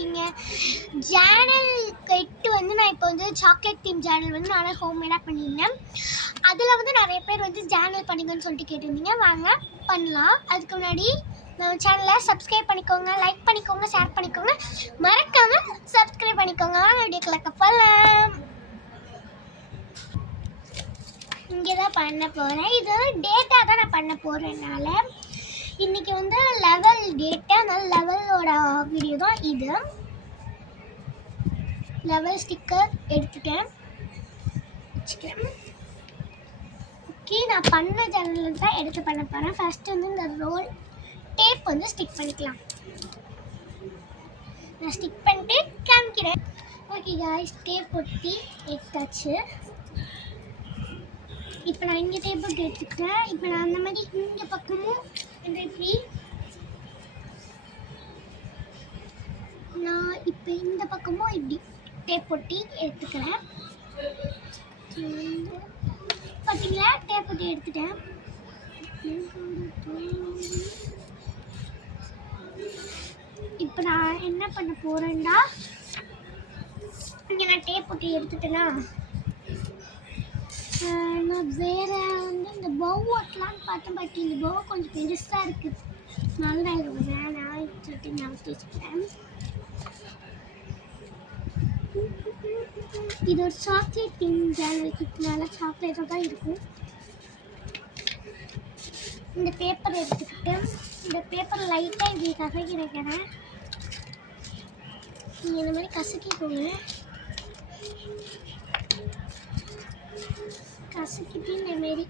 இருக்கீங்க? ஜேர்னல் கெட்டு வந்து நான் இப்போ வந்து சாக்லேட் தீம் ஜேர்னல் வந்து நானே ஹோம்மேடாக பண்ணியிருந்தேன். அதில் வந்து நிறைய பேர் வந்து ஜேர்னல் பண்ணுங்கன்னு சொல்லிட்டு கேட்டிருந்தீங்க. வாங்க பண்ணலாம். அதுக்கு முன்னாடி நம்ம சேனலை சப்ஸ்கிரைப் பண்ணிக்கோங்க, லைக் பண்ணிக்கோங்க, ஷேர் பண்ணிக்கோங்க, மறக்காமல் சப்ஸ்கிரைப் பண்ணிக்கோங்க. வாங்க வீடியோக்குள்ள போகலாம். இங்கே தான் பண்ண போகிறேன். இது டேட்டா தான் நான் பண்ண போகிறேன்னால இன்றைக்கி வந்து லெவல் டேட்டா, அதனால லெவலோட வீடியோ தான் இது. லெவல் ஸ்டிக்கர் எடுத்துட்டேன், வச்சுக்கிறேன். ஓகே, நான் பண்ண ஜன்னல் தான் எடுத்து பண்ண போகிறேன். ஃபஸ்ட்டு வந்து இந்த ரோல் டேப் வந்து ஸ்டிக் பண்ணிக்கலாம். நான் ஸ்டிக் பண்ணிட்டு காமிக்கிறேன். ஓகே காய்ஸ், டேப் ஒட்டி எடுத்தாச்சு. இப்போ நான் இங்கே டேப் ஒட்டி எடுத்துக்கிட்டேன். இப்போ நான் அந்த மாதிரி இங்கே பக்கமும் இப்படி நான் இப்போ இந்த பக்கமும் இப்படி டேப் ஒட்டி எடுத்துக்கிறேன். பார்த்தீங்களா, டேப் ஒட்டி எடுத்துட்டேன். இப்போ நான் என்ன பண்ண போகிறேன்டா, இங்கே நான் டேப் ஒட்டி எடுத்துட்டேன்னா நான் வேறு வந்து இந்த பவ் ஒட்டலான்னு பார்த்தேன். பட் இந்த பவ் கொஞ்சம் பெருசாக இருக்குது, நல்லா இருக்கும். நான் சொல்லிட்டு நான் வச்சுக்கிறேன். இது ஒரு சாக்லேட் தீம் ஜேர்னல் கிட்னால சாக்லேட்டாக தான் இருக்கும். இந்த பேப்பர் எடுத்துக்கிட்டு இந்த பேப்பர் லைட்டாக இப்படி கசக்கி வைக்கிறேன். நீங்கள் இந்த மாதிரி கசக்கிக்கோங்க. கசக்கிட்டு இந்த மாரி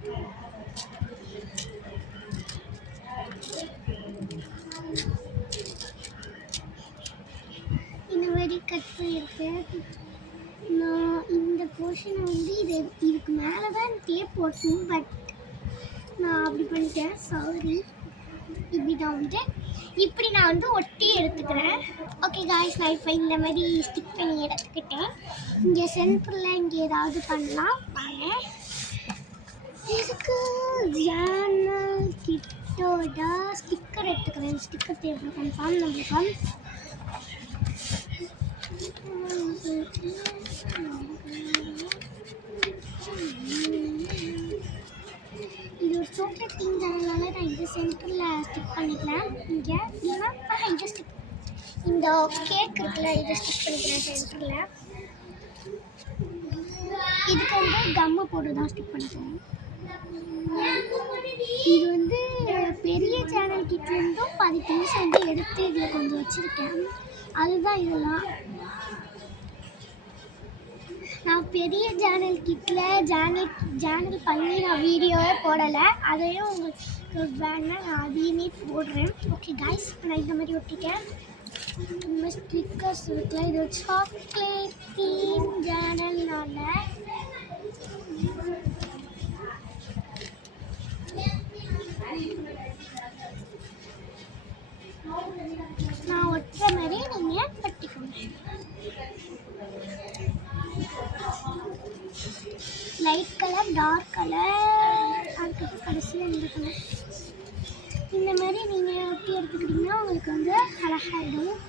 கட் பண்ணியிருக்கேன். நான் இந்த போர்ஷனை வந்து இதுக்கு மேலே தான் டேப் போட்டணும், பட் நான் அப்படி பண்ணிட்டேன், சாரி. இப்படி தான் வந்து இப்படி நான் வந்து ஒட்டி எடுத்துக்கிறேன். ஓகே காய்ஸ், நான் இப்போ இந்த மாதிரி ஸ்டிக் பண்ணி எடுத்துக்கிட்டேன். இங்கே சென்டரில் இங்கே ஏதாவது பண்ணலாம் வாங்க. இதுக்கு ஜேர்னல் கிட்டோட ஸ்டிக்கர் எடுத்துக்கிறேன். ஸ்டிக்கர் தேவை கன்ஃபார்ம் நம்மளுக்கு. இது ஒரு சாக்லேட் தீம் ஜேர்னல்னால நான் இந்த சென்டரில் ஸ்டிக் பண்ணிக்கிறேன். இங்கே இல்லைன்னா இதை ஸ்டிக், இந்த கேக் இருக்குல்ல, இதை ஸ்டிக் பண்ணிக்கிறேன் சென்டரில். இதுக்கு வந்து கம்மை போட்டு தான் ஸ்டிக் பண்ணிக்கிறேன். இது வந்து பெரிய சேனல் கிட்லேருந்தும் 10 பீஸ் வந்து எடுத்து இதில் கொஞ்சம் வச்சுருக்கேன். அதுதான் இதெல்லாம். நான் பெரிய சேனல் கிட்டில் ஜேர்னல் பண்ணி நான் வீடியோவே போடலை. அதையும் உங்களுக்கு வேணா நான் அதையுமே போடுறேன். ஓகே காய்ஸ், நான் இந்த மாதிரி ஒட்டிட்டேன். இந்த மாதிரி ஸ்டிக்கர்ஸ் இருக்குல்ல, இது சாக்லேட் தீம் ஜேர்னல்னால நான் ஒட்டுற மாதிரி நீங்கள் ஒட்டிக்கோங்க. லைட் கலர், டார்க் கலர், அதுக்கப்புறம் கடைசியில் இந்த கலர். இந்த மாதிரி நீங்கள் ஒட்டி எடுத்துக்கிட்டிங்கன்னா உங்களுக்கு வந்து அழகாகிடும்.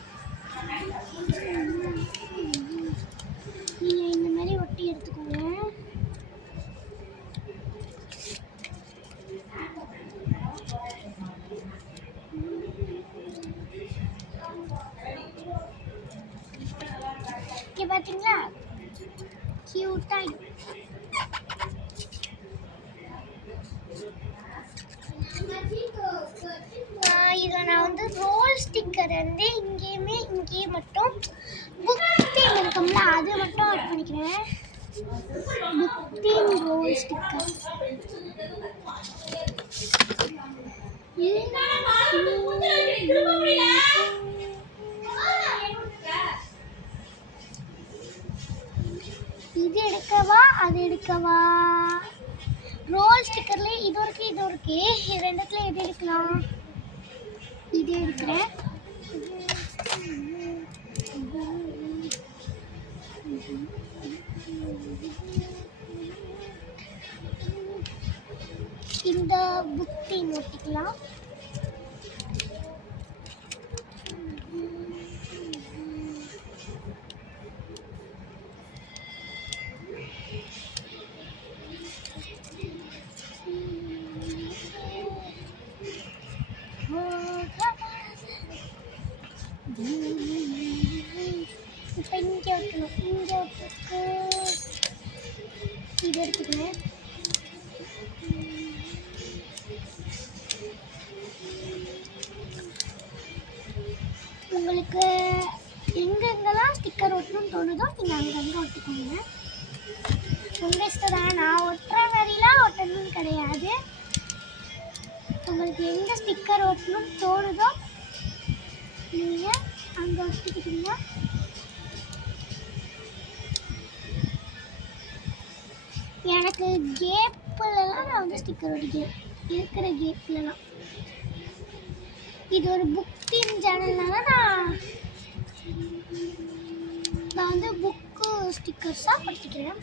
நீங்கள் இந்த மாதிரி ஒட்டி எடுத்துக்கோங்க. இங்கே பார்த்தீங்களா, கியூட்டாக. இதில் நான் வந்து ரோல் ஸ்டிக்கர் வந்து இங்கேயே மட்டும் புக் தீம் இருக்கும்ல, அது மட்டும் ஆட் பண்ணிக்கிறேன். Book theme roll sticker. இது எடுக்கவா அது எடுக்கவா? ரோல் ஸ்டிக்கர்லேயே இது இருக்கு. ரெண்டுத்துல எது எடுக்கலாம்? இது எடுக்கிறேன். இந்த புக் ஒட்டிக்கலாம். ஒட்டிக்கணும். இந்த புக்கு இது எடுத்துக்கிறேன். உங்களுக்கு எங்கெங்கெல்லாம் ஸ்டிக்கர் ஒட்டணும்னு தோணுதோ நீங்கள் அங்கங்கே ஒட்டிக்கோங்க. உங்கள் இஷ்டம் தான். நான் ஒட்டுற மாதிரிலாம் ஒட்டணும்னு கிடையாது. உங்களுக்கு எங்கே ஸ்டிக்கர் ஒட்டணும்னு தோணுதோ நீங்கள் அங்கே ஒட்டிக்கிட்டீங்க. எனக்கு கேப்லலாம் நான் வந்து ஸ்டிக்கர் ஒட்டிக்கிறேன், இருக்கிற கேப்லலாம். இது ஒரு புக் தீம் சேனல்னால நான் வந்து புக்கு ஸ்டிக்கர்ஸாக ஒட்டிக்கிறேன்.